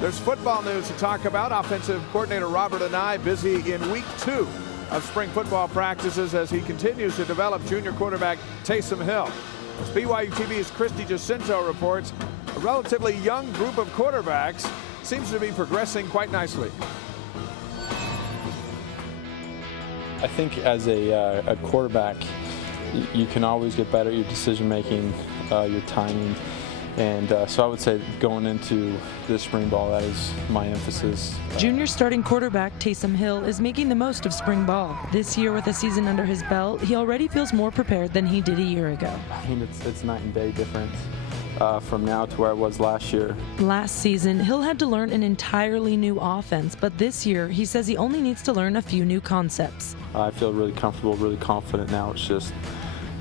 There's football news to talk about. Offensive coordinator Robert Anae busy in week 2 of spring football practices as he continues to develop junior quarterback Taysom Hill. As BYU TV's Christy Jacinto reports, a relatively young group of quarterbacks seems to be progressing quite nicely. I think as a quarterback, you can always get better at your decision making, your timing. And so I would say going into this spring ball, that is my emphasis. Junior starting quarterback Taysom Hill is making the most of spring ball. This year with a season under his belt, he already feels more prepared than he did a year ago. I mean, it's night and day difference from now to where I was last year. Last season, Hill had to learn an entirely new offense, but this year he says he only needs to learn a few new concepts. I feel really comfortable, really confident now. It's just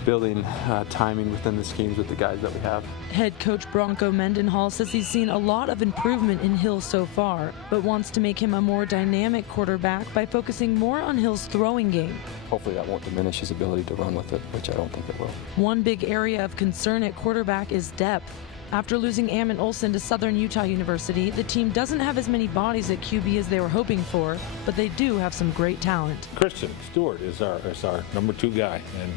building timing within the schemes with the guys that we have. Head coach Bronco Mendenhall says he's seen a lot of improvement in Hill so far, but wants to make him a more dynamic quarterback by focusing more on Hill's throwing game. Hopefully that won't diminish his ability to run with it, which I don't think it will. One big area of concern at quarterback is depth. After losing Ammon Olsen to Southern Utah University, the team doesn't have as many bodies at QB as they were hoping for, but they do have some great talent. Christian Stewart is our number 2 guy, and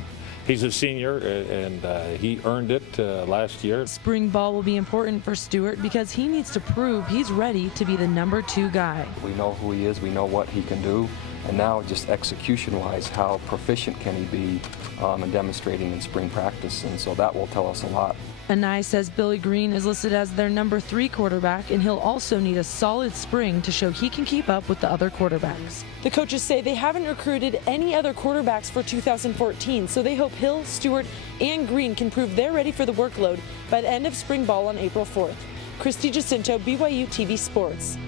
he's a senior, and he earned it last year. Spring ball will be important for Stewart because he needs to prove he's ready to be the number 2 guy. We know who he is, we know what he can do, and now just execution-wise, how proficient can he be in demonstrating in spring practice, and so that will tell us a lot. Anae says Billy Green is listed as their number 3 quarterback, and he'll also need a solid spring to show he can keep up with the other quarterbacks. The coaches say they haven't recruited any other quarterbacks for 2014, so they hope Hill, Stewart, and Green can prove they're ready for the workload by the end of spring ball on April 4th. Christy Jacinto, BYU TV Sports.